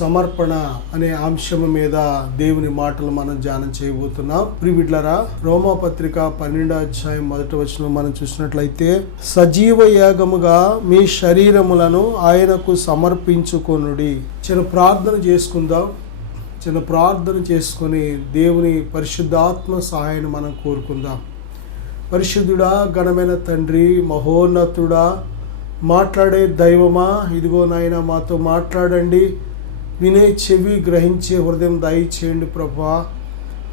సమర్పణ అనే అంశం మీద దేవుని మాటలు మనం ధ్యానం చేయబోతున్నాం. ప్రియబిడ్డలారా, రోమాపత్రిక 12వ అధ్యాయం 1వ వచనం మనం చూసినట్లయితే, సజీవ యాగముగా మీ శరీరములను ఆయనకు సమర్పించుకొనుడి. చిన్న ప్రార్థన చేసుకుందాం. చిన్న ప్రార్థన చేసుకొని దేవుని పరిశుద్ధాత్మ సహాయాన్ని మనం కోరుకుందాం. పరిశుద్ధుడా, ఘనమైన తండ్రి, మహోన్నతుడా, మాట్లాడే దైవమా, ఇదిగో నాయన మాతో మాట్లాడండి. వినే చెవి, గ్రహించే హృదయం దయచేయండి ప్రభువా.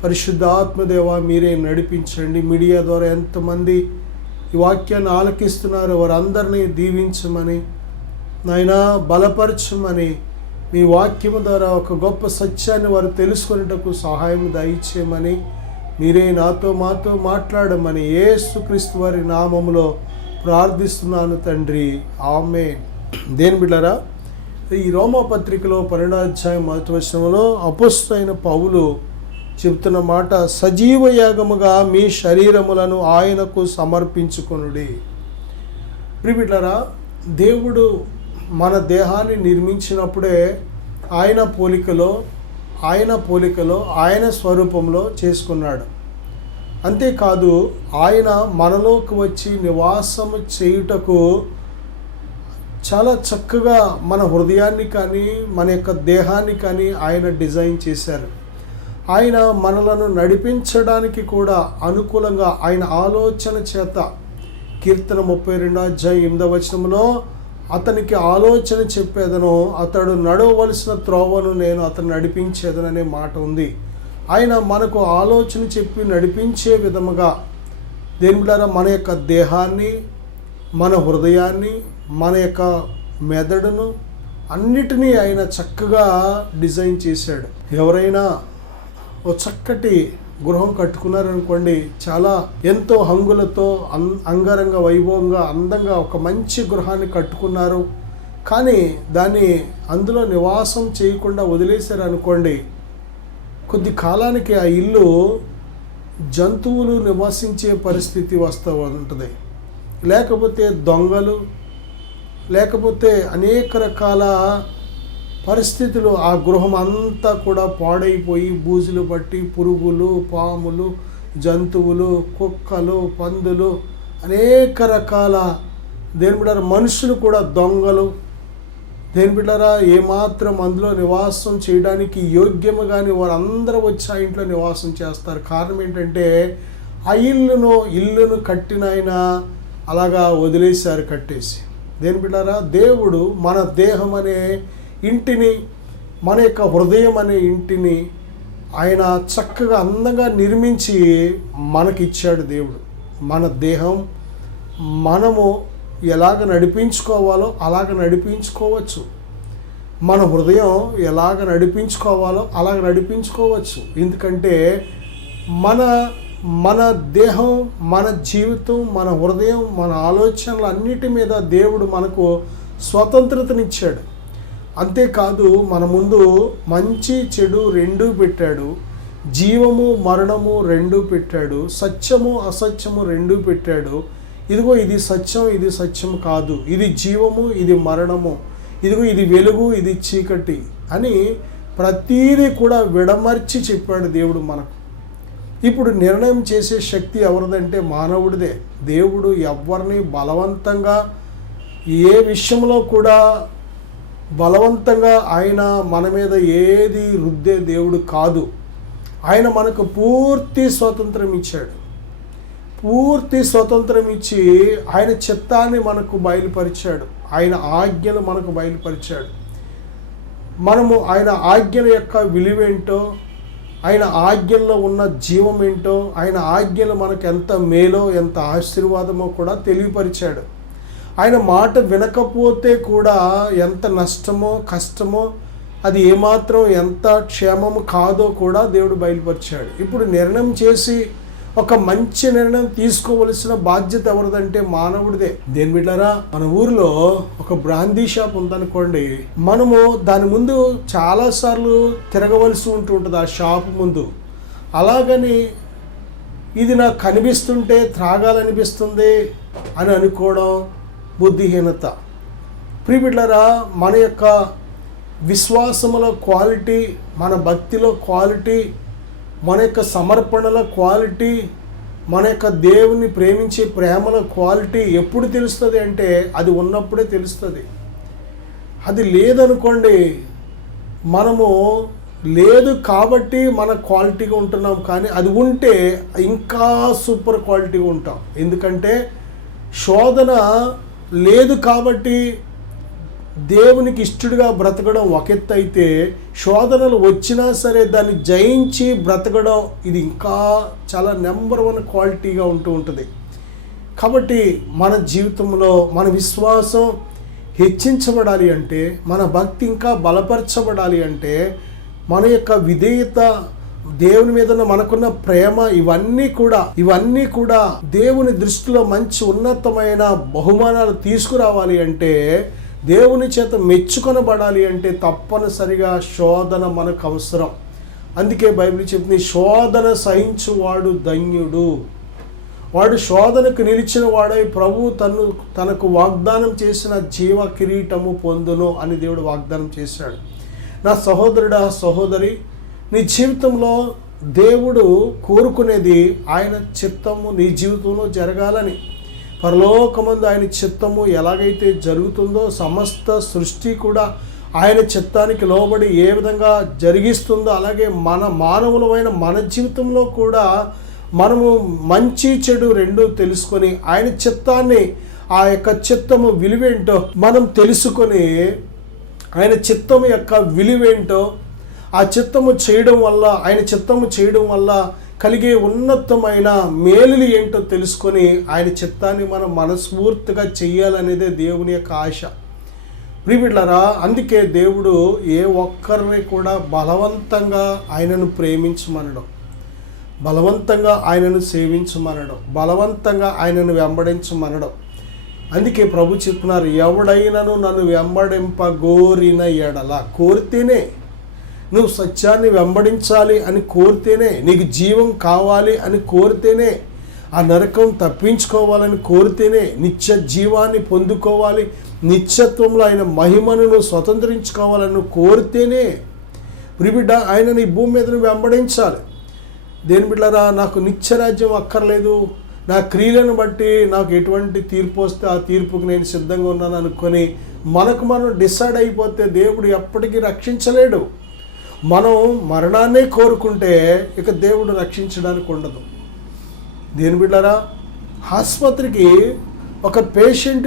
పరిశుద్ధాత్మదేవ, మీరే నడిపించండి. మీడియా ద్వారా ఎంతమంది ఈ వాక్యాన్ని ఆలకిస్తున్నారు వారందరినీ దీవించమని, నాయనా బలపరచమని, మీ వాక్యము ద్వారా ఒక గొప్ప సత్యాన్ని వారు తెలుసుకునేటకు సహాయం దయచేయమని, మీరే మాతో మాట్లాడమని యేసుక్రీస్తు వారి నామములో ప్రార్థిస్తున్నాను తండ్రి, ఆమేన్. దేని బిడ్డలారా, ఈ రోమాపత్రికలో 12వ అధ్యాయం 1వ వచనంలో అపోస్తలుడైన పౌలు చెబుతున్న మాట, సజీవ యాగముగా మీ శరీరములను ఆయనకు సమర్పించుకొనుడి. ప్రియబిడ్డలారా, దేవుడు మన దేహాన్ని నిర్మించినప్పుడే ఆయన పోలికలో ఆయన స్వరూపంలో చేసుకున్నాడు. అంతేకాదు, ఆయన మనలోకి వచ్చి నివాసము చేయుటకు చాలా చక్కగా మన హృదయాన్ని కానీ మన యొక్క దేహాన్ని కానీ ఆయన డిజైన్ చేశారు. ఆయన మనలను నడిపించడానికి కూడా అనుకూలంగా ఆయన ఆలోచన చేత, కీర్తన 32వ అధ్యాయం 8వ వచనంలో, అతనికి ఆలోచన చెప్పేదను, అతడు నడవవలసిన త్రోవను నేను అతను నడిపించేదననే మాట ఉంది. ఆయన మనకు ఆలోచన చెప్పి నడిపించే విధముగా దేవుడారా మన యొక్క దేహాన్ని, మన హృదయాన్ని, మన యొక్క మెదడును అన్నిటినీ ఆయన చక్కగా డిజైన్ చేశాడు. ఎవరైనా ఓ చక్కటి గృహం కట్టుకున్నారనుకోండి, చాలా ఎంతో హంగులతో అంగరంగ వైభవంగా అందంగా ఒక మంచి గృహాన్ని కట్టుకున్నారు. కానీ దాన్ని అందులో నివాసం చేయకుండా వదిలేశారు అనుకోండి, కొద్ది కాలానికి ఆ ఇల్లు జంతువులు నివసించే పరిస్థితి వస్తూ ఉంటుంది. లేకపోతే దొంగలు, లేకపోతే అనేక రకాల పరిస్థితులు, ఆ గృహం అంతా కూడా పాడైపోయి బూజులు పట్టి పురుగులు, పాములు, జంతువులు, కుక్కలు, పందులు, అనేక రకాల దేనిబిడ్డారా మనుషులు కూడా దొంగలు, దేనిబిడ్డారా ఏమాత్రం అందులో నివాసం చేయడానికి యోగ్యము కానీ వారందరూ వచ్చి ఆ ఇంట్లో నివాసం చేస్తారు. కారణం ఏంటంటే ఆ ఇల్లును కట్టిన ఆయన అలాగా వదిలేశారు, కట్టేసి. దేనిబిడ్డారా, దేవుడు మన దేహం అనే ఇంటిని, మన యొక్క హృదయం అనే ఇంటిని ఆయన చక్కగా అందంగా నిర్మించి మనకిచ్చాడు. దేవుడు మన దేహం మనము ఎలాగ నడిపించుకోవాలో అలాగ నడిపించుకోవచ్చు. మన హృదయం ఎలాగ నడిపించుకోవాలో అలాగ నడిపించుకోవచ్చు. ఎందుకంటే మన దేహం, మన జీవితం, మన హృదయం, మన ఆలోచనలు అన్నిటి మీద దేవుడు మనకు స్వతంత్రతనిచ్చాడు. అంతేకాదు, మన ముందు మంచి చెడు రెండూ పెట్టాడు. జీవము మరణము రెండూ పెట్టాడు. సత్యము అసత్యము రెండూ పెట్టాడు. ఇదిగో ఇది సత్యం, ఇది సత్యం కాదు, ఇది జీవము, ఇది మరణము, ఇదిగో ఇది వెలుగు, ఇది చీకటి అని ప్రతీది కూడా విడమర్చి చెప్పాడు దేవుడు మనకు. ఇప్పుడు నిర్ణయం చేసే శక్తి ఎవరిదంటే మానవుడిదే. దేవుడు ఎవరిని బలవంతంగా ఏ విషయంలో కూడా బలవంతంగా ఆయన మన మీద ఏది రుద్దే దేవుడు కాదు. ఆయన మనకు పూర్తి స్వాతంత్రం ఇచ్చాడు. పూర్తి స్వతంత్రం ఇచ్చి ఆయన చిత్తాన్ని మనకు బయలుపరిచాడు. ఆయన ఆజ్ఞలు మనకు బయలుపరిచాడు. మనము ఆయన ఆజ్ఞల యొక్క విలువేంటో, ఆయన ఆజ్ఞల్లో ఉన్న జీవం ఏంటో, ఆయన ఆజ్ఞలు మనకు ఎంత మేలో ఎంత ఆశీర్వాదమో కూడా తెలియపరిచాడు. ఆయన మాట వినకపోతే కూడా ఎంత నష్టమో కష్టమో, అది ఏమాత్రం ఎంత క్షేమము కాదో కూడా దేవుడు బయలుపరిచాడు. ఇప్పుడు నిర్ణయం చేసి ఒక మంచి నిర్ణయం తీసుకోవలసిన బాధ్యత ఎవరిదంటే మానవుడిదే. దేని బిడ్డారా, మన ఊరిలో ఒక బ్రాందీ షాప్ ఉందనుకోండి, మనము దాని ముందు చాలాసార్లు తిరగవలసి ఉంటుంటుంది ఆ షాప్ ముందు. అలాగని ఇది నాకు కనిపిస్తుంటే త్రాగాలనిపిస్తుంది అని అనుకోవడం బుద్ధిహీనత. ప్రియబిడ్డలారా, మన యొక్క విశ్వాసములో క్వాలిటీ, మన భక్తిలో క్వాలిటీ, మన యొక్క సమర్పణల క్వాలిటీ, మన యొక్క దేవుని ప్రేమించే ప్రేమల క్వాలిటీ ఎప్పుడు తెలుస్తుంది అంటే అది ఉన్నప్పుడే తెలుస్తుంది. అది లేదనుకోండి, మనము లేదు కాబట్టి మన క్వాలిటీగా ఉంటున్నాం, కానీ అది ఉంటే ఇంకా సూపర్ క్వాలిటీగా ఉంటాం. ఎందుకంటే శోధన లేదు కాబట్టి దేవునికి ఇష్టడుగా బ్రతకడం ఒక ఎత్తు అయితే, శోధనలు వచ్చినా సరే దాన్ని జయించి బ్రతకడం ఇది ఇంకా చాలా నెంబర్ 1 క్వాలిటీగా ఉంటుంది. కాబట్టి మన జీవితంలో మన విశ్వాసం హెచ్చించబడాలి అంటే, మన భక్తి ఇంకా బలపరచబడాలి అంటే, మన యొక్క విధేయత, దేవుని మీద మనకున్న ప్రేమ, ఇవన్నీ కూడా దేవుని దృష్టిలో మంచి ఉన్నతమైన బహుమానాలు తీసుకురావాలి అంటే, దేవుని చేత మెచ్చుకొనబడాలి అంటే తప్పనిసరిగా శోధన మనకు అవసరం. అందుకే బైబిల్ చెప్తుంది, శోధన సహించువాడు ధన్యుడు. వాడు శోధనకు నిలిచిన వాడై ప్రభు తనకు వాగ్దానం చేసిన జీవ కిరీటము పొందును అని దేవుడు వాగ్దానం చేశాడు. నా సహోదరుడా, సహోదరి, నీ జీవితంలో దేవుడు కోరుకునేది ఆయన చిత్తము నీ జీవితంలో జరగాలని. పరలోకమందు ఆయన చిత్తము ఎలాగైతే జరుగుతుందో, సమస్త సృష్టి కూడా ఆయన చిత్తానికి లోబడి ఏ విధంగా జరిగిస్తుందో, అలాగే మన మానవులమైన మన జీవితంలో కూడా మనము మంచి చెడు రెండు తెలుసుకొని ఆయన చిత్తాన్ని, ఆ యొక్క చిత్తము విలువేంటో మనం తెలుసుకొని, ఆయన చిత్తము యొక్క విలువేంటో, ఆ చిత్తము చేయడం వల్ల, ఆయన చిత్తము చేయడం వల్ల కలిగే ఉన్నతమైన మేలులు ఏంటో తెలుసుకొని ఆయన చిత్తాన్ని మనం మనస్ఫూర్తిగా చెయ్యాలనేదే దేవుని యొక్క ఆశ. ప్రియబిడ్డలారా, అందుకే దేవుడు ఏ ఒక్కరిని కూడా బలవంతంగా ఆయనను ప్రేమించమనడం, బలవంతంగా ఆయనను సేవించమనడం, బలవంతంగా ఆయనను వెంబడించమనడం. అందుకే ప్రభు చెప్తున్నారు, ఎవడైనను నన్ను వెంబడింపగోరిన ఎడల, కోరితేనే, నువ్వు సత్యాన్ని వెంబడించాలి అని కోరితేనే, నీకు జీవం కావాలి అని కోరితేనే, ఆ నరకం తప్పించుకోవాలని కోరితేనే, నిత్య జీవాన్ని పొందుకోవాలి, నిత్యత్వంలో ఆయన మహిమను నువ్వు స్వతంత్రించుకోవాలని కోరితేనే ప్రియబిడ్డ ఆయనని ఈ భూమి మీద వెంబడించాలి. దేని బిడ్డలారా, నాకు నిత్యరాజ్యం అక్కర్లేదు, నా క్రియలను బట్టి నాకు ఎటువంటి తీర్పు వస్తే ఆ తీర్పుకి నేను సిద్ధంగా ఉన్నాను అనుకొని మనం డిసైడ్ అయిపోతే దేవుడు ఎప్పటికీ రక్షించలేడు. మనం మరణాన్నే కోరుకుంటే ఇక దేవుడు రక్షించడానికి ఉండదు. దేని బిడ్డలారా, ఆసుపత్రికి ఒక పేషెంట్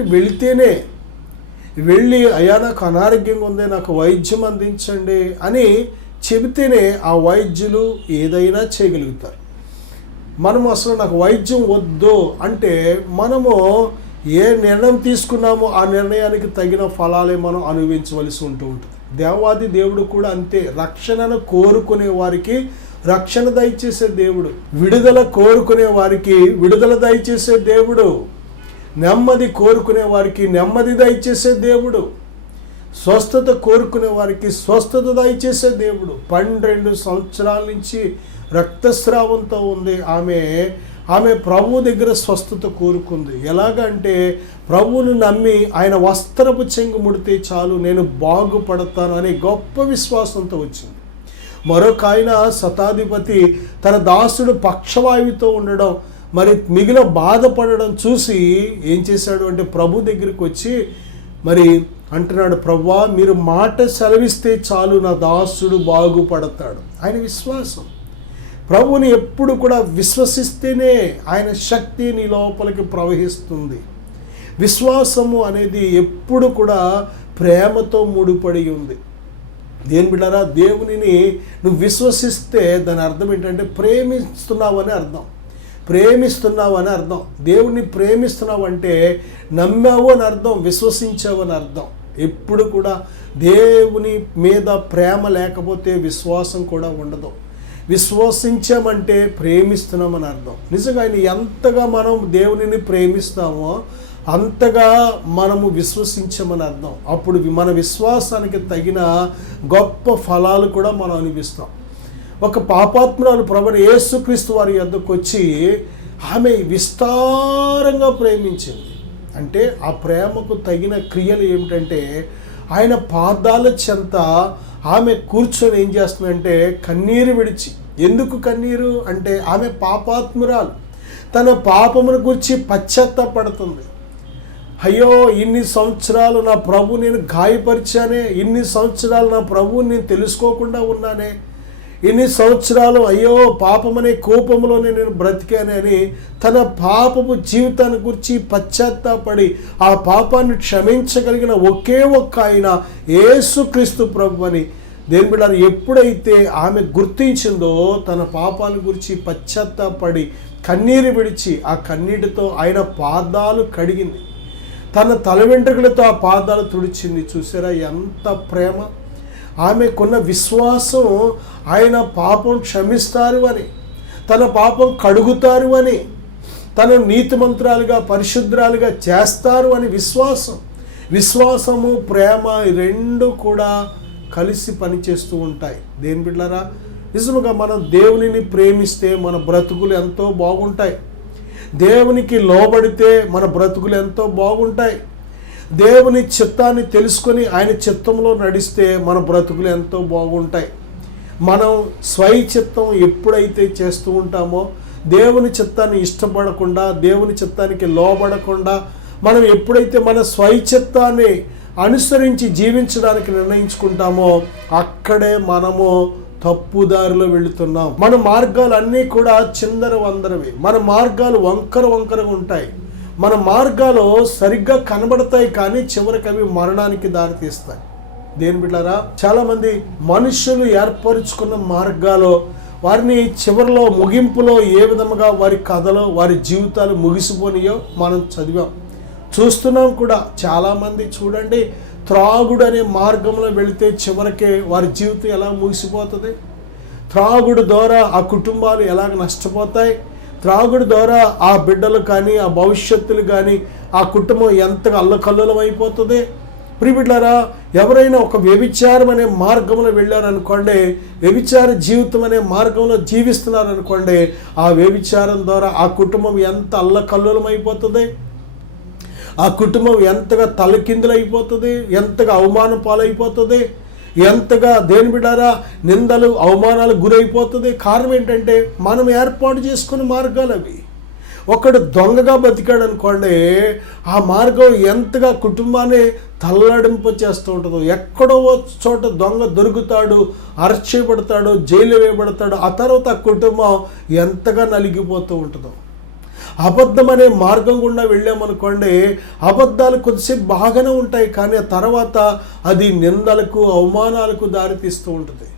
వెళ్ళి అయ్యా నాకు అనారోగ్యంగా ఉంది, నాకు వైద్యం అందించండి అని చెబితేనే ఆ వైద్యులు ఏదైనా చేయగలుగుతారు. మనము అసలు నాకు వైద్యం వద్దు అంటే మనము ఏ నిర్ణయం తీసుకున్నామో ఆ నిర్ణయానికి తగిన ఫలాలే మనం అనుభవించవలసి ఉంటుంది. దేవాది దేవుడు కూడా అంతే. రక్షణను కోరుకునే వారికి రక్షణ దయచేసే దేవుడు, విడుదల కోరుకునే వారికి విడుదల దయచేసే దేవుడు, నెమ్మది కోరుకునే వారికి నెమ్మది దయచేసే దేవుడు, స్వస్థత కోరుకునే వారికి స్వస్థత దయచేసే దేవుడు. 12 సంవత్సరాల నుంచి రక్తస్రావంతో ఉంది ఆమె ప్రభు దగ్గర స్వస్థత కోరుకుంది. ఎలాగంటే ప్రభువును నమ్మి ఆయన వస్త్రపు చెంగు ముడితే చాలు నేను బాగుపడతాను అనే గొప్ప విశ్వాసంతో వచ్చింది. మరొక ఆయన శతాధిపతి తన దాసుడు పక్షవాయువుతో ఉండడం, మరి మిగిలిన బాధపడడం చూసి ఏం చేశాడు అంటే ప్రభు దగ్గరికి వచ్చి మరి అంటున్నాడు, ప్రభువా మీరు మాట సెలవిస్తే చాలు నా దాసుడు బాగుపడతాడు. ఆయన విశ్వాసం. ప్రభువుని ఎప్పుడు కూడా విశ్వసిస్తేనే ఆయన శక్తి నీ లోపలికి ప్రవహిస్తుంది. విశ్వాసము అనేది ఎప్పుడు కూడా ప్రేమతో ముడిపడి ఉంది. దేని బిడ్డారా, దేవునిని నువ్వు విశ్వసిస్తే దాని అర్థం ఏంటంటే ప్రేమిస్తున్నావని అర్థం. దేవుణ్ణి ప్రేమిస్తున్నావు అంటే నమ్మావు అని అర్థం, విశ్వసించావు అని అర్థం. ఎప్పుడు కూడా దేవుని మీద ప్రేమ లేకపోతే విశ్వాసం కూడా ఉండదు. విశ్వసించామంటే ప్రేమిస్తున్నామని అర్థం. నిజంగా ఆయన ఎంతగా మనం దేవునిని ప్రేమిస్తామో అంతగా మనము విశ్వసించామని అర్థం. అప్పుడు మన విశ్వాసానికి తగిన గొప్ప ఫలాలు కూడా మనం అనుభవిస్తాం. ఒక పాపాత్మురాలు ప్రభువైన యేసుక్రీస్తు వారి యొద్దకు వచ్చి ఆమె విస్తారంగా ప్రేమించింది. అంటే ఆ ప్రేమకు తగిన క్రియలు ఏమిటంటే ఆయన పాదాల చెంత ఆమె కూర్చొని ఏం చేస్తుందంటే కన్నీరు విడిచి. ఎందుకు కన్నీరు అంటే ఆమె పాపాత్మురాలు, తన పాపమును గురించి పశ్చాత్తాపడుతుంది. అయ్యో, ఇన్ని సంవత్సరాలు నా ప్రభు నేను గాయపరిచానే, ఇన్ని సంవత్సరాలు నా ప్రభువుని నేను తెలుసుకోకుండా ఉన్నానే, ఇన్ని సంవత్సరాలు అయ్యో పాపమనే కోపంలోనే నేను బ్రతికానే అని తన పాపపు జీవితాన్ని గురించి పశ్చాత్తాపడి ఆ పాపాన్ని క్షమించగలిగిన ఒకే ఒక్క ఆయన యేసుక్రీస్తు ప్రభు అని దేవుని బిడ్డలారా ఎప్పుడైతే ఆమె గుర్తించిందో తన పాపాల గురించి పశ్చాత్తాపడి కన్నీరు విడిచి ఆ కన్నీటితో ఆయన పాదాలు కడిగింది, తన తల వెంట్రుకలతో ఆ పాదాలు తుడిచింది. చూసారా ఎంత ప్రేమ! ఆమెకున్న విశ్వాసం ఆయన పాపం క్షమిస్తారు అని, తన పాపం కడుగుతారు అని, తను నీతిమంతురాలుగా పరిశుద్ధరాలుగా చేస్తారు అని విశ్వాసము ప్రేమ ఈ రెండు కూడా కలిసి పనిచేస్తూ ఉంటాయి. దేని బిడ్డలారా, నిజముగా మనం దేవునిని ప్రేమిస్తే మన బ్రతుకులు ఎంతో బాగుంటాయి. దేవునికి లోబడితే మన బ్రతుకులు ఎంతో బాగుంటాయి. దేవుని చిత్తాన్ని తెలుసుకొని ఆయన చిత్తంలో నడిస్తే మన బ్రతుకులు ఎంతో బాగుంటాయి. మనం స్వైచిత్తం ఎప్పుడైతే చేస్తూ ఉంటామో, దేవుని చిత్తాన్ని ఇష్టపడకుండా, దేవుని చిత్తానికి లోబడకుండా మనం ఎప్పుడైతే మన స్వైచిత్తాన్ని అనుసరించి జీవించడానికి నిర్ణయించుకుంటామో అక్కడే మనము తప్పుదారిలో వెళుతున్నాం. మన మార్గాలు అన్నీ కూడా చిందరవందరవి, మన మార్గాలు వంకరగా ఉంటాయి, మన మార్గాలు సరిగ్గా కనబడతాయి కానీ చివరికి అవి మరణానికి దారితీస్తాయి. దేని బిడ్డలారా, చాలామంది మనుషులు ఏర్పరుచుకున్న మార్గాలు వారిని చివరిలో ముగింపులో ఏ విధముగా వారి కథలో వారి జీవితాలు ముగిసిపోనియో మనం చదివాం, చూస్తున్నాం కూడా. చాలామంది చూడండి, త్రాగుడు అనే మార్గంలో వెళితే చివరికే వారి జీవితం ఎలా ముగిసిపోతుంది, త్రాగుడు ద్వారా ఆ కుటుంబాలు ఎలాగ నష్టపోతాయి, త్రాగుడు ద్వారా ఆ బిడ్డలు కానీ ఆ భవిష్యత్తులు కానీ ఆ కుటుంబం ఎంతగా అల్లకల్లోలం అయిపోతుంది. ప్రియబిడ్డలారా, ఎవరైనా ఒక వ్యభిచారం అనే మార్గంలో వెళ్ళారనుకోండి, వ్యభిచార జీవితం అనే మార్గంలో జీవిస్తున్నారనుకోండి, ఆ వ్యభిచారం ద్వారా ఆ కుటుంబం ఎంత అల్లకల్లోలం అయిపోతుంది, ఆ కుటుంబం ఎంతగా తలకిందులైపోతుంది, ఎంతగా అవమానం పాలైపోతుంది, ఎంతగా దేని బిడ్డారా నిందలు అవమానాలు గురైపోతుంది. కారణం ఏంటంటే మనం ఏర్పాటు చేసుకునే మార్గాలు అవి. ఒకడు దొంగగా బతికాడు అనుకోండి, ఆ మార్గం ఎంతగా కుటుంబాన్ని తల్లడింపు చేస్తూ ఉంటుందో. ఎక్కడో చోట దొంగ దొరుకుతాడు, అరెస్ట్ చేయబడతాడు, జైలు వేయబడతాడు, ఆ తర్వాత ఆ కుటుంబం ఎంతగా నలిగిపోతూ ఉంటుందో. అబద్ధం అనే మార్గం గుండా వెళ్ళామనుకోండి, అబద్ధాలు కొద్దిసేపు బాగానే ఉంటాయి కానీ ఆ తర్వాత అది నిందలకు అవమానాలకు దారితీస్తూ ఉంటుంది.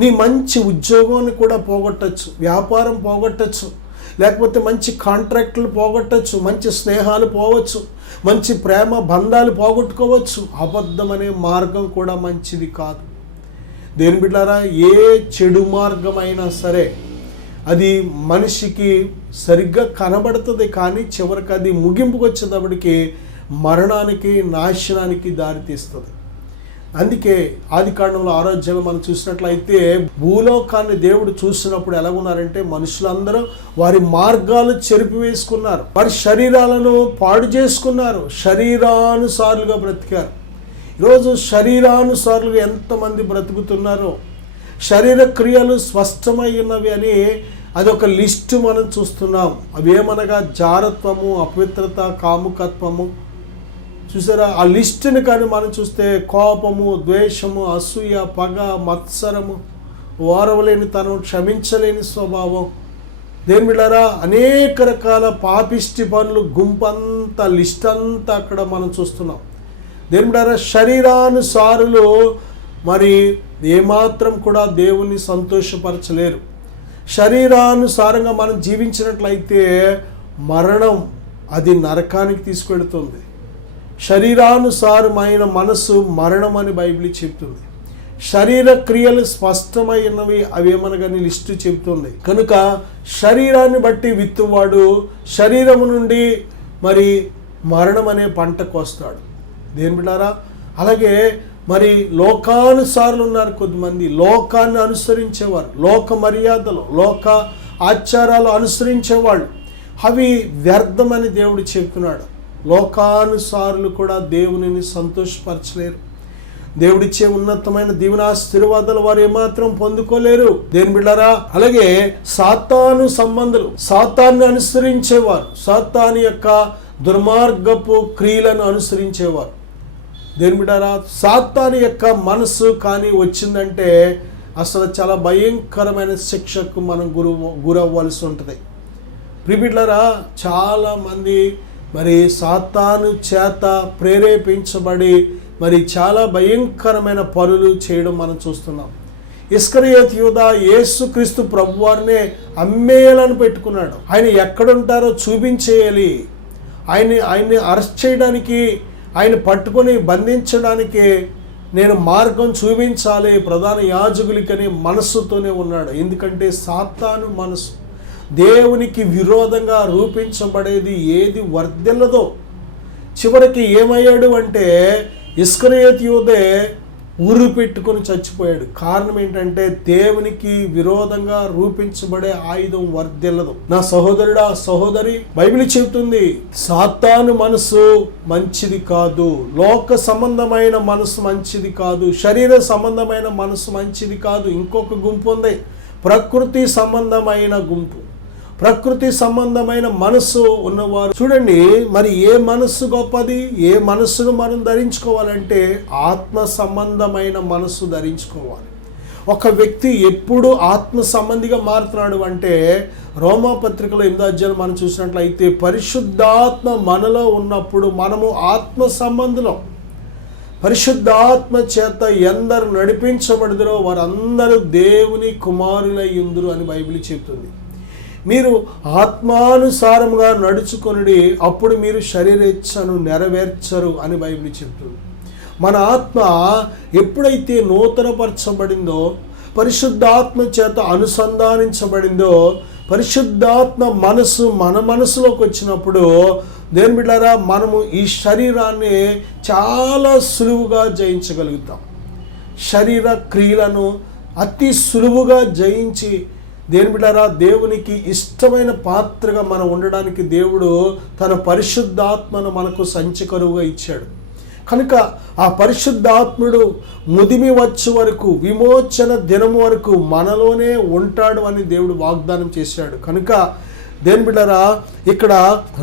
నీ మంచి ఉద్యోగాన్ని కూడా పోగొట్టచ్చు, వ్యాపారం పోగొట్టచ్చు, లేకపోతే మంచి కాంట్రాక్టులు పోగొట్టచ్చు, మంచి స్నేహాలు పోవచ్చు, మంచి ప్రేమ బంధాలు పోగొట్టుకోవచ్చు. అబద్ధం అనే మార్గం కూడా మంచిది కాదు. దేని బిడ్డారా, ఏ చెడు మార్గం అయినా సరే అది మనిషికి సరిగ్గా కనబడుతుంది కానీ చివరికి అది ముగింపుకు వచ్చేటప్పటికి మరణానికి నాశనానికి దారితీస్తుంది. అందుకే ఆదికాండంలో 6వ అధ్యాయంలో మనం చూసినట్లయితే భూలోకాన్ని దేవుడు చూసినప్పుడు ఎలాగున్నారంటే మనుషులందరూ వారి మార్గాలు చెరిపివేసుకున్నారు, వారి శరీరాలను పాడు చేసుకున్నారు, శరీరానుసారులుగా బ్రతికారు. ఈరోజు శరీరానుసారులుగా ఎంతమంది బ్రతుకుతున్నారో, శరీర క్రియలు స్పష్టమై ఉన్నవి అని అదొక లిస్టు మనం చూస్తున్నాం. అవేమనగా జారత్వము, అపవిత్రత, కాముకత్వము. చూసారా, ఆ లిస్టుని కానీ మనం చూస్తే కోపము, ద్వేషము, అసూయ, పగ, మత్సరము, ఓర్వలేనితనం, క్షమించలేని స్వభావం. దేని బిడ్డారా, అనేక రకాల పాపిష్టి పనులు గుంపంతా లిస్ట్ అంతా అక్కడ మనం చూస్తున్నాం. దేని బిడ్డారా, శరీరానుసారులు మరి ఏమాత్రం కూడా దేవుని సంతోషపరచలేరు. శరీరానుసారంగా మనం జీవించినట్లయితే మరణం అది నరకానికి తీసుకెడుతుంది. శరీరానుసారమైన మనసు మరణం అని బైబిల్ చెప్తుంది. శరీర క్రియలు స్పష్టమైనవి అవేమనగాని లిస్టు చెబుతుంది. కనుక శరీరాన్ని బట్టి విత్తువాడు శరీరము నుండి మరి మరణం అనే పంట కోస్తాడు. దేని బిడ్డారా, అలాగే మరి లోకానుసారులు ఉన్నారు కొద్దిమంది, లోకాన్ని అనుసరించేవారు, లోక మర్యాదలు, లోక ఆచారాలు అనుసరించేవాళ్ళు. అవి వ్యర్థమని దేవుడు చెప్తున్నాడు. లోకానుసారులు కూడా దేవునిని సంతోషపరచలేరు. దేవుడిచ్చే ఉన్నతమైన దీవెనాశీర్వాదాలు వారు ఏమాత్రం పొందుకోలేరు. దేని బిడ్డారా, అలాగే సాతాను సంబంధులు, సాతాన్ని అనుసరించేవారు, సాతాను యొక్క దుర్మార్గపు క్రియలను అనుసరించేవారు. దేని బిడ్డారా, సాతాను యొక్క మనస్సు కానీ వచ్చిందంటే అసలు చాలా భయంకరమైన శిక్షకు మనం గురవ్వాల్సి ఉంటుంది. ప్రియబిడ్డలారా, చాలామంది మరి సాతాను చేత ప్రేరేపించబడి మరి చాలా భయంకరమైన పనులు చేయడం మనం చూస్తున్నాం. ఇస్కరియోతు యూదా యేసుక్రీస్తు ప్రభువారినే అమ్మేయాలని పెట్టుకున్నాడు. ఆయన ఎక్కడుంటారో చూపించేయాలి, ఆయన్ని అరెస్ట్ చేయడానికి, ఆయన పట్టుకొని బంధించడానికి నేను మార్గం చూపించాలి ప్రధాన యాజకులకనే మనస్సుతోనే ఉన్నాడు. ఎందుకంటే సాతాను మనసు దేవునికి విరోధంగా రూపించబడేది ఏది వర్ధిల్లదో. చివరికి ఏమయ్యాడు అంటే ఇస్కరియోతు యూదే ఉరి పెట్టుకొని చచ్చిపోయాడు. కారణం ఏంటంటే దేవునికి విరోధంగా రూపించబడే ఆయుధం వర్ధిల్లదు. నా సహోదరుడా, సహోదరి, బైబిల్ చెబుతుంది సాతాను మనసు మంచిది కాదు, లోక సంబంధమైన మనసు మంచిది కాదు, శరీర సంబంధమైన మనసు మంచిది కాదు. ఇంకొక గుంపు ఉంది, ప్రకృతి సంబంధమైన గుంపు. ప్రకృతి సంబంధమైన మనస్సు ఉన్నవారు చూడండి, మరి ఏ మనస్సు గొప్పది? ఏ మనస్సును మనం ధరించుకోవాలంటే ఆత్మ సంబంధమైన మనస్సు ధరించుకోవాలి. ఒక వ్యక్తి ఎప్పుడు ఆత్మ సంబంధిగా మారుతున్నాడు అంటే రోమాపత్రికలో 8వ అధ్యాయం మనం చూసినట్లయితే పరిశుద్ధాత్మ మనలో ఉన్నప్పుడు మనము ఆత్మ సంబంధులం. పరిశుద్ధాత్మ చేత ఎందరు నడిపించబడుదురో వారందరూ దేవుని కుమారులై యుందురు అని బైబిల్ చెప్తుంది. మీరు ఆత్మానుసారంగా నడుచుకొనుడి, అప్పుడు మీరు శరీరేచ్ఛను నెరవేర్చరు అని బైబిల్ చెప్తుంది. మన ఆత్మ ఎప్పుడైతే నూతనపరచబడిందో, పరిశుద్ధాత్మ చేత అనుసంధానించబడిందో, పరిశుద్ధాత్మ మనసు మన మనసులోకి వచ్చినప్పుడు దేని బిడ్డారా, మనము ఈ శరీరాన్ని చాలా సులువుగా జయించగలుగుతాం. శరీర క్రియలను అతి సులువుగా జయించి దేని బిడ్డారా, దేవునికి ఇష్టమైన పాత్రగా మనం ఉండడానికి దేవుడు తన పరిశుద్ధాత్మను మనకు సంచకరువుగా ఇచ్చాడు. కనుక ఆ పరిశుద్ధాత్ముడు ముదిమి వచ్చే వరకు, విమోచన దినం వరకు మనలోనే ఉంటాడు అని దేవుడు వాగ్దానం చేశాడు. కనుక దేని బిడ్డారా, ఇక్కడ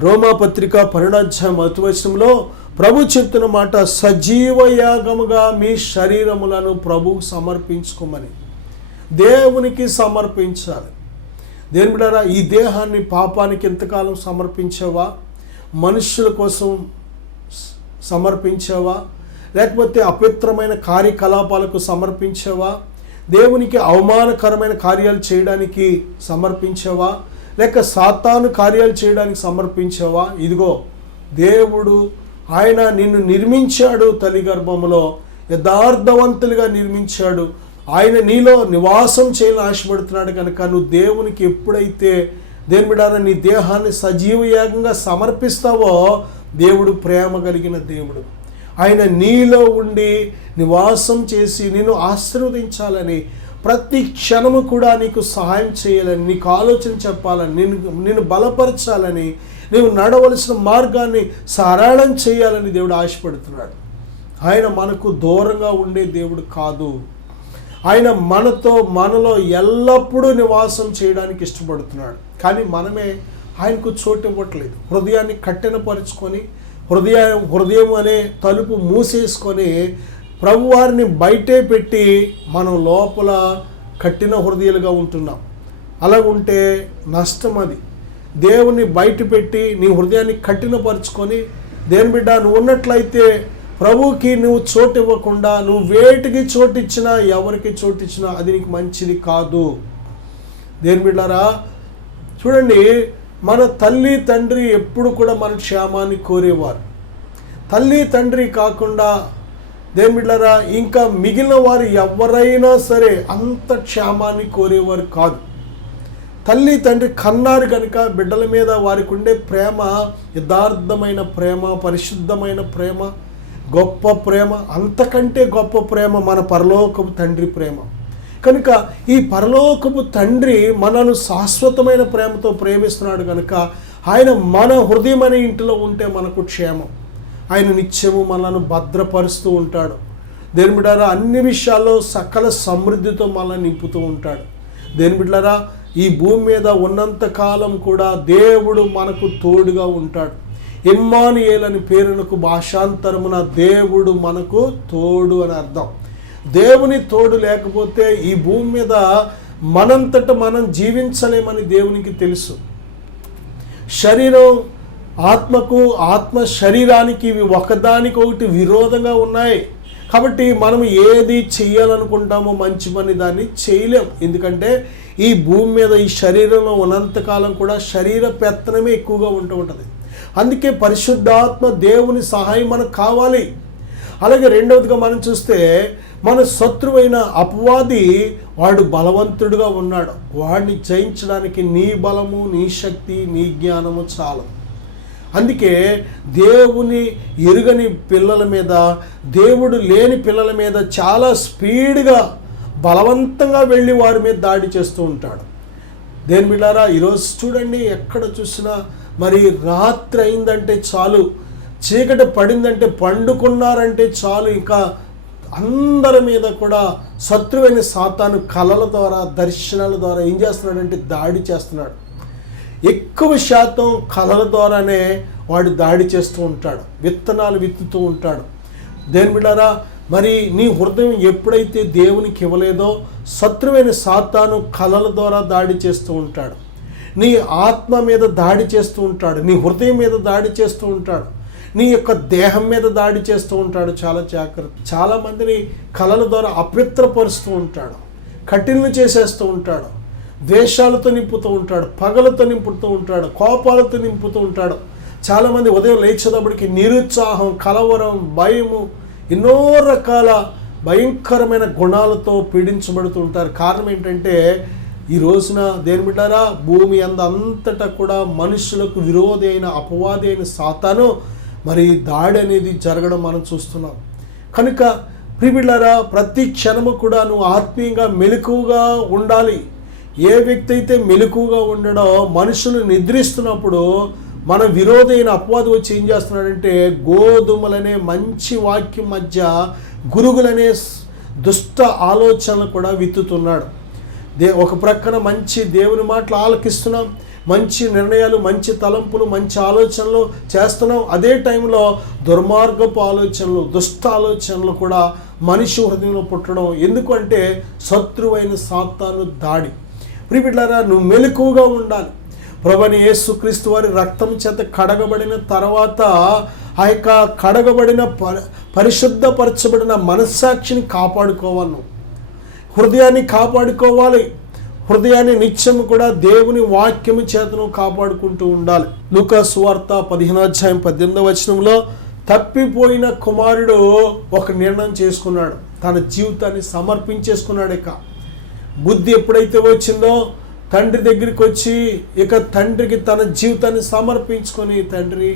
రోమాపత్రిక 12వ అధ్యాయం 1వ వచనంలో ప్రభు చెప్తున్న మాట, సజీవ యాగముగా మీ శరీరములను ప్రభువుకు సమర్పించుకోమని, దేవునికి సమర్పించాలి. దేని బిడ్డారా, ఈ దేహాన్ని పాపానికి ఎంతకాలం సమర్పించావా? మనుష్యుల కోసం సమర్పించావా? లేకపోతే అపవిత్రమైన కార్యకలాపాలకు సమర్పించావా? దేవునికి అవమానకరమైన కార్యాలు చేయడానికి సమర్పించావా? లేక సాతాను కార్యాలు చేయడానికి సమర్పించావా? ఇదిగో దేవుడు, ఆయన నిన్ను నిర్మించాడు, తల్లి గర్భములో యథార్థవంతులుగా నిర్మించాడు. ఆయన నీలో నివాసం చేయాలని ఆశపడుతున్నాడు. కనుక నువ్వు దేవునికి ఎప్పుడైతే దేని బిడ్డారా నీ దేహాన్ని సజీవ యాగంగా సమర్పిస్తావో, దేవుడు ప్రేమ కలిగిన దేవుడు. ఆయన నీలో ఉండి నివాసం చేసి నిన్ను ఆశీర్వదించాలని, ప్రతి క్షణము కూడా నీకు సహాయం చేయాలని, నీకు ఆలోచన చెప్పాలని, నిన్ను బలపరచాలని, నీవు నడవలసిన మార్గాన్ని సరళం చేయాలని దేవుడు ఆశపడుతున్నాడు. ఆయన మనకు దూరంగా ఉండే దేవుడు కాదు. ఆయన మనలో ఎల్లప్పుడూ నివాసం చేయడానికి ఇష్టపడుతున్నాడు. కానీ మనమే ఆయనకు చోటు ఇవ్వట్లేదు. హృదయాన్ని కఠినపరుచుకొని, హృదయం అనే తలుపు మూసేసుకొని ప్రభువారిని బయటే పెట్టి మనం లోపల కఠిన హృదయాలుగా ఉంటున్నాం. అలాగుంటే నష్టం. అది దేవుని బయట పెట్టి నీ హృదయాన్ని కఠినపరుచుకొని, దేని బిడ్డ నువ్వు ఉన్నట్లయితే ప్రభువుకి నువ్వు చోటు ఇవ్వకుండా, నువ్వు వేటికి చోటిచ్చినా, ఎవరికి చోటిచ్చినా అది నీకు మంచిది కాదు. దేని బిడ్డారా, చూడండి, మన తల్లి తండ్రి ఎప్పుడు కూడా మన క్షేమాన్ని కోరేవారు. తల్లి తండ్రి కాకుండా దేని బిడ్డారా ఇంకా మిగిలిన వారు ఎవరైనా సరే అంత క్షేమాన్ని కోరేవారు కాదు. తల్లి తండ్రి కన్నారు కనుక బిడ్డల మీద వారికి ఉండే ప్రేమ యథార్థమైన ప్రేమ, పరిశుద్ధమైన ప్రేమ, గొప్ప ప్రేమ. అంతకంటే గొప్ప ప్రేమ మన పరలోకపు తండ్రి ప్రేమ. కనుక ఈ పరలోకపు తండ్రి మనను శాశ్వతమైన ప్రేమతో ప్రేమిస్తున్నాడు కనుక ఆయన మన హృదయం అనే ఇంటిలో ఉంటే మనకు క్షేమం. ఆయన నిత్యము మనను భద్రపరుస్తూ ఉంటాడు. దేని బిడ్డారా అన్ని విషయాల్లో సకల సమృద్ధితో మనల్ని నింపుతూ ఉంటాడు. దేని బిడ్డారా ఈ భూమి మీద ఉన్నంత కాలం కూడా దేవుడు మనకు తోడుగా ఉంటాడు. ఇమ్మానుయేల్ అని పేరునకు భాషాంతరమున దేవుడు మనకు తోడు అని అర్థం. దేవుని తోడు లేకపోతే ఈ భూమి మీద మనంతట మనం జీవించలేమని దేవునికి తెలుసు. శరీరం ఆత్మకు, ఆత్మ శరీరానికి ఇవి ఒకదానికొకటి విరోధంగా ఉన్నాయి. కాబట్టి మనం ఏది చెయ్యాలనుకుంటామో మంచి పని దాన్ని చేయలేం. ఎందుకంటే ఈ భూమి మీద ఈ శరీరంలో ఉన్నంతకాలం కూడా శరీర పెత్తనమే ఎక్కువగా ఉంటుంది. అందుకే పరిశుద్ధాత్మ దేవుని సహాయం మనకు కావాలి. అలాగే రెండవదిగా మనం చూస్తే మన శత్రువైన అపవాది వాడు బలవంతుడుగా ఉన్నాడు. వాడిని జయించడానికి నీ బలము, నీ శక్తి, నీ జ్ఞానము చాలు. అందుకే దేవుని ఎరుగని పిల్లల మీద, దేవుడు లేని పిల్లల మీద చాలా స్పీడ్గా బలవంతంగా వెళ్ళి వారి మీద దాడి చేస్తూ ఉంటాడు. దేని బిడ్డారా ఈరోజు చూడండి, ఎక్కడ చూసినా మరి రాత్రి అయిందంటే చాలు, చీకటి పడిందంటే, పండుకున్నారంటే చాలు, ఇంకా అందరి మీద కూడా శత్రువైన సాతాను కళల ద్వారా, దర్శనాల ద్వారా ఏం చేస్తున్నాడంటే దాడి చేస్తున్నాడు. ఎక్కువ శాతం కళల ద్వారానే వాడు దాడి చేస్తూ ఉంటాడు, విత్తనాలు విత్తుతూ ఉంటాడు. దేని బిడ్డారా మరి నీ హృదయం ఎప్పుడైతే దేవునికి ఇవ్వలేదో శత్రువైన సాతాను కళల ద్వారా దాడి చేస్తూ ఉంటాడు. నీ ఆత్మ మీద దాడి చేస్తూ ఉంటాడు, నీ హృదయం మీద దాడి చేస్తూ ఉంటాడు, నీ యొక్క దేహం మీద దాడి చేస్తూ ఉంటాడు. చాలా జాగ్రత్త. చాలామందిని కళల ద్వారా అపవిత్రపరుస్తూ ఉంటాడు, కఠినలు చేసేస్తూ ఉంటాడు, ద్వేషాలతో నింపుతూ ఉంటాడు, పగలతో నింపుతూ ఉంటాడు, కోపాలతో నింపుతూ ఉంటాడు. చాలామంది ఉదయం లేచేటప్పటికి నిరుత్సాహం, కలవరం, భయము, ఎన్నో రకాల భయంకరమైన గుణాలతో పీడించబడుతూ ఉంటారు. కారణం ఏంటంటే ఈ రోజున దేని బిడ్డారా భూమి అంతటా కూడా మనుషులకు విరోధి అయిన అపవాది అయిన సాతాను మరి దాడి అనేది జరగడం మనం చూస్తున్నాం. కనుక ప్రియబిడ్డారా ప్రతి క్షణము కూడా నువ్వు ఆత్మీయంగా మెలకువగా ఉండాలి. ఏ వ్యక్తి అయితే మెలకువగా ఉండడో మనుషులు నిద్రిస్తున్నప్పుడు మన విరోధైన అపవాది వచ్చి ఏం చేస్తున్నాడంటే గోధుమలనే మంచి వాక్యం మధ్య గురుగులనే దుష్ట ఆలోచనలు కూడా విత్తుతున్నాడు. ఒక ప్రక్కన మంచి దేవుని మాటలు ఆలకిస్తున్నాం, మంచి నిర్ణయాలు, మంచి తలంపులు, మంచి ఆలోచనలు చేస్తున్నాం. అదే టైంలో దుర్మార్గపు ఆలోచనలు, దుష్ట ఆలోచనలు కూడా మనిషి హృదయంలో పుట్టడం. ఎందుకంటే శత్రువైన సాతాను దాడి. ప్రియబిడ్డలారా నువ్వు మెలకువగా ఉండాలి. ప్రభువైన యేసుక్రీస్తు వారి రక్తం చేత కడగబడిన తర్వాత ఆ యొక్క కడగబడిన పరిశుద్ధపరచబడిన మనస్సాక్షిని కాపాడుకోవాలి. నువ్వు హృదయాన్ని కాపాడుకోవాలి. హృదయాన్ని నిత్యం కూడా దేవుని వాక్యము చేతను కాపాడుకుంటూ ఉండాలి. లూకా సువార్త 15:18 తప్పిపోయిన కుమారుడు ఒక నిర్ణయం చేసుకున్నాడు, తన జీవితాన్ని సమర్పించేసుకున్నాడు. ఇక బుద్ధి ఎప్పుడైతే వచ్చిందో తండ్రి దగ్గరికి వచ్చి ఇక తండ్రికి తన జీవితాన్ని సమర్పించుకొని, తండ్రి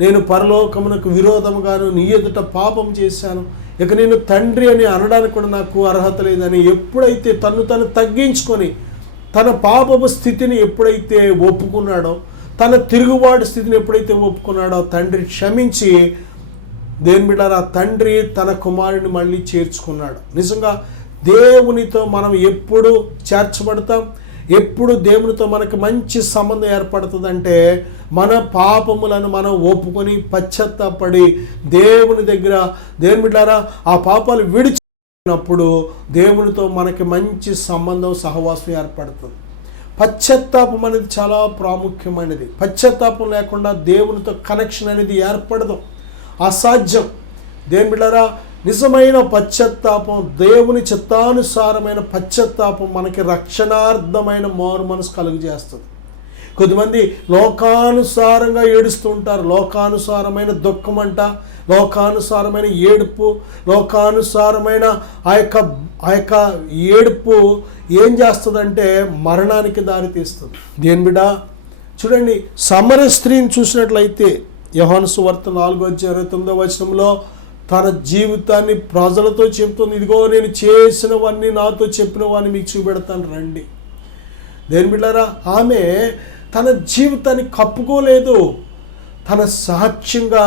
నేను పరలోకమునకు విరోధముగాను నీ ఎదుట పాపం చేశాను, ఇక నేను తండ్రి అని అనడానికి కూడా నాకు అర్హత లేదని ఎప్పుడైతే తను తగ్గించుకొని తన పాపపు స్థితిని ఎప్పుడైతే ఒప్పుకున్నాడో, తన తిరుగుబాటు స్థితిని ఎప్పుడైతే ఒప్పుకున్నాడో తండ్రి క్షమించి దేని బిడ్డారా తండ్రి తన కుమారుని మళ్ళీ చేర్చుకున్నాడు. నిజంగా దేవునితో మనం ఎప్పుడు చేర్చబడతాం, ఎప్పుడు దేవునితో మనకు మంచి సంబంధం ఏర్పడుతుందంటే మన పాపములను మనం ఒప్పుకొని పశ్చాత్తాపడి దేవుని దగ్గర దేని బిడ్డారా ఆ పాపాలు విడిచినప్పుడు దేవునితో మనకి మంచి సంబంధం, సహవాసం ఏర్పడుతుంది. పశ్చాత్తాపం అనేది చాలా ప్రాముఖ్యమైనది. పశ్చాత్తాపం లేకుండా దేవునితో కనెక్షన్ అనేది ఏర్పడదు, అసాధ్యం. దేని బిడ్డారా నిజమైన పశ్చాత్తాపం, దేవుని చిత్తానుసారమైన పశ్చాత్తాపం మనకి రక్షణార్థమైన మారు మనసు కలుగజేస్తుంది. కొద్దిమంది లోకానుసారంగా ఏడుస్తూ ఉంటారు. లోకానుసారమైన దుఃఖం అంట, లోకానుసారమైన ఏడుపు, లోకానుసారమైన ఆ యొక్క ఏడుపు ఏం చేస్తుందంటే మరణానికి దారితీస్తుంది. దేని బిడ్డ చూడండి, సమర స్త్రీని చూసినట్లయితే యోహాను సువార్త 4:29 తన జీవితాన్ని ప్రజలతో చెప్తుంది, ఇదిగో నేను చేసినవన్నీ నాతో చెప్పినవన్నీ మీకు చూపెడతాను రండి. దేని బిడ్డారా ఆమె తన జీవితాన్ని కప్పుకోలేదు, తన సాక్ష్యంగా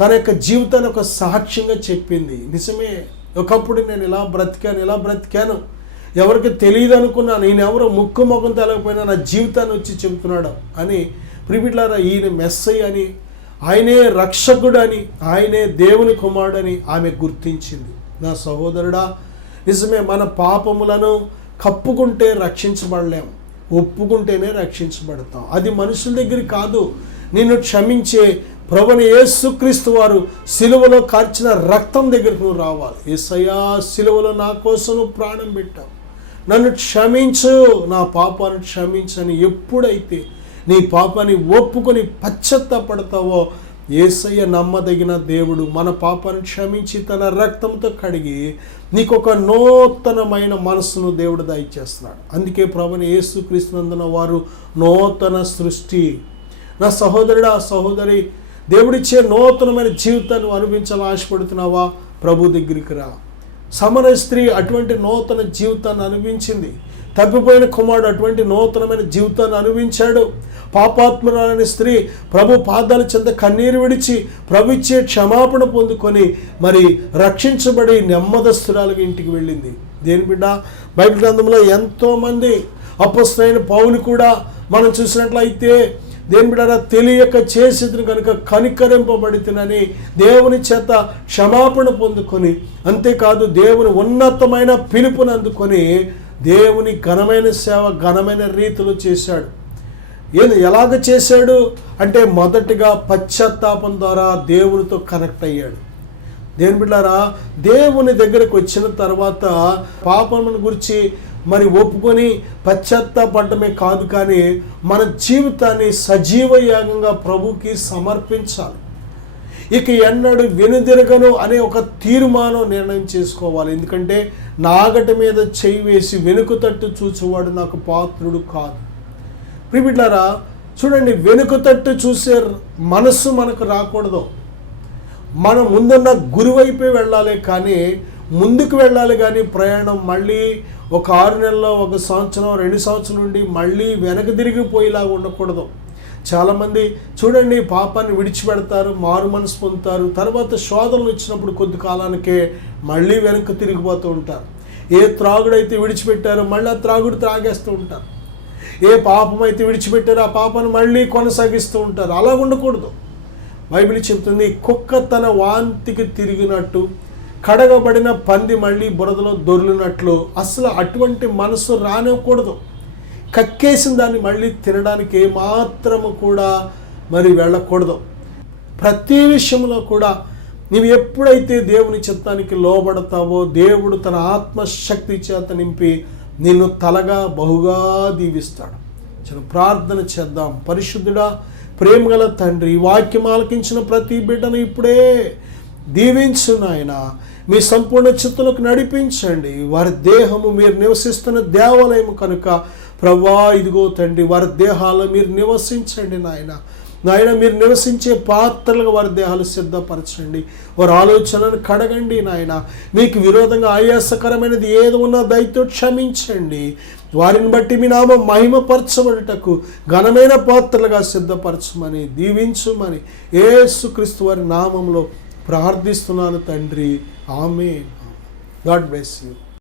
తన యొక్క జీవితాన్ని ఒక సాక్ష్యంగా చెప్పింది. నిజమే, ఒకప్పుడు నేను ఇలా బ్రతికాను, ఎవరికి తెలియదు అనుకున్నాను, నేనెవరో ముక్కు ముఖం తెలకపోయినా నా జీవితాన్ని వచ్చి చెబుతున్నాడు అని. ప్రియులారా, ఈయన మెస్సయ్య అని, ఆయనే రక్షకుడు అని, ఆయనే దేవుని కుమారుడని ఆమె గుర్తించింది. నా సహోదరుడా, నిజమే, మన పాపములను కప్పుకుంటే రక్షించబడలేము, ఒప్పుకుంటేనే రక్షించబడతాం. అది మనుషుల దగ్గర కాదు. నిన్ను క్షమించే ప్రభువైన యేసుక్రీస్తు వారు సిలువలో కార్చిన రక్తం దగ్గరకు నువ్వు రావాలి. యేసయ్యా, సిలువలో నా కోసం నువ్వు ప్రాణం పెట్టావు, నన్ను క్షమించు, నా పాపాన్ని క్షమించని ఎప్పుడైతే నీ పాపాన్ని ఒప్పుకొని పశ్చాత్తాపడతావో, యేసయ్య నమ్మదగిన దేవుడు. మన పాపాన్ని క్షమించి తన రక్తంతో కడిగి నీకు ఒక నూతనమైన మనస్సును దేవుడు దయచేస్తున్నాడు. అందుకే ప్రభువైన యేసుక్రీస్తునందున వారు నూతన సృష్టి. నా సహోదరుడా, సహోదరి, దేవుడిచ్చే నూతనమైన జీవితాన్ని అనుభవించాలని ఆశపడుతున్నావా? ప్రభు దగ్గరికి రా. సమరయ స్త్రీ అటువంటి నూతన జీవితాన్ని అనుభవించింది. తప్పిపోయిన కుమారుడు అటువంటి నూతనమైన జీవితాన్ని అనుభవించాడు. పాపాత్మురాలైన స్త్రీ ప్రభు పాదాల చెంత కన్నీరు విడిచి ప్రభు ఇచ్చే క్షమాపణ పొందుకొని మరి రక్షించబడి నెమ్మదస్తురాలుగా ఇంటికి వెళ్ళింది. దేని బిడ్డ, బైబిల్ గ్రంథంలో ఎంతోమంది, అపొస్తలుడైన పౌలు కూడా మనం చూసినట్లయితే, దేని బిడ్డ, తెలియక చేసేది కనుక కనికరింపబడితేనని దేవుని చేత క్షమాపణ పొందుకొని, అంతేకాదు దేవుని ఉన్నతమైన పిలుపుని అందుకొని దేవుని ఘనమైన సేవ ఘనమైన రీతిలో చేశాడు. ఎలాగ చేశాడు అంటే, మొదటిగా పశ్చాత్తాపం ద్వారా దేవునితో కనెక్ట్ అయ్యాడు. దేని బిడ్డారా, దేవుని దగ్గరకు వచ్చిన తర్వాత పాపమును గురించి మరి ఒప్పుకొని పశ్చాత్తాపడమే కాదు, కానీ మన జీవితాన్ని సజీవ యాగంగా ప్రభుకి సమర్పించాలి. ఇక ఎన్నడూ వెనుదిరగను అనే ఒక తీర్మానం నిర్ణయం చేసుకోవాలి. ఎందుకంటే నాగటి మీద చేయి వేసి వెనుక తట్టు చూసేవాడు నాకు పాత్రుడు కాదు. ప్రియబిడ్లారా, చూడండి, వెనుక తట్టు చూసే మనస్సు మనకు రాకూడదు. మనం ముందున్న గురువైపే వెళ్ళాలి, కానీ ముందుకు వెళ్ళాలి. కానీ ప్రయాణం మళ్ళీ ఒక 6 నెలల్లో, 1 సంవత్సరం, 2 సంవత్సరం నుండి మళ్ళీ వెనక తిరిగిపోయేలాగా ఉండకూడదు. చాలామంది చూడండి, పాపాన్ని విడిచిపెడతారు, మారు మనసు పొందుతారు, తర్వాత శోధనలు వచ్చినప్పుడు కొద్ది కాలానికే మళ్ళీ వెనక్కి తిరిగిపోతూ ఉంటారు. ఏ త్రాగుడైతే విడిచిపెట్టారో మళ్ళీ ఆ త్రాగుడు త్రాగేస్తూ ఉంటారు. ఏ పాపం అయితే విడిచిపెట్టారో ఆ పాపాన్ని మళ్ళీ కొనసాగిస్తూ ఉంటారు. అలా ఉండకూడదు. బైబిల్ చెప్తుంది, కుక్క తన వాంతికి తిరిగినట్టు, కడగబడిన పంది మళ్ళీ బురదలో దొర్లినట్లు. అసలు అటువంటి మనసు రానివ్వకూడదు. కక్కేసిన దాన్ని మళ్ళీ తినడానికి ఏమాత్రము కూడా మరి వెళ్ళకూడదు. ప్రతి విషయంలో కూడా నీవు ఎప్పుడైతే దేవుని చిత్తానికి లోబడతావో, దేవుడు తన ఆత్మశక్తి చేత నింపి నిన్ను తలగా బహుగా దీవిస్తాడు. చిన్న ప్రార్థన చేద్దాం. పరిశుద్ధుడా, ప్రేమగల తండ్రి, వాక్యం ఆలకించిన ప్రతి బిడ్డను ఇప్పుడే దీవించు నాయన. మీ సంపూర్ణ చిత్తులకు నడిపించండి. వారి దేహము మీరు నివసిస్తున్న దేవాలయం కనుక ప్రభువా, ఇదిగో తండ్రి, వారి దేహాల్లో మీరు నివసించండి నాయన. మీరు నివసించే పాత్రలుగా వారి దేహాలు సిద్ధపరచండి. వారి ఆలోచనను కడగండి నాయన. మీకు విరోధంగా ఆయాసకరమైనది ఏది ఉన్నా దయతో క్షమించండి. వారిని బట్టి మీ నామం మహిమపరచబడుటకు ఘనమైన పాత్రలుగా సిద్ధపరచమని, దీవించుమని యేసుక్రీస్తు వారి నామంలో ప్రార్థిస్తున్నాను తండ్రి. ఆమేన్. God bless you.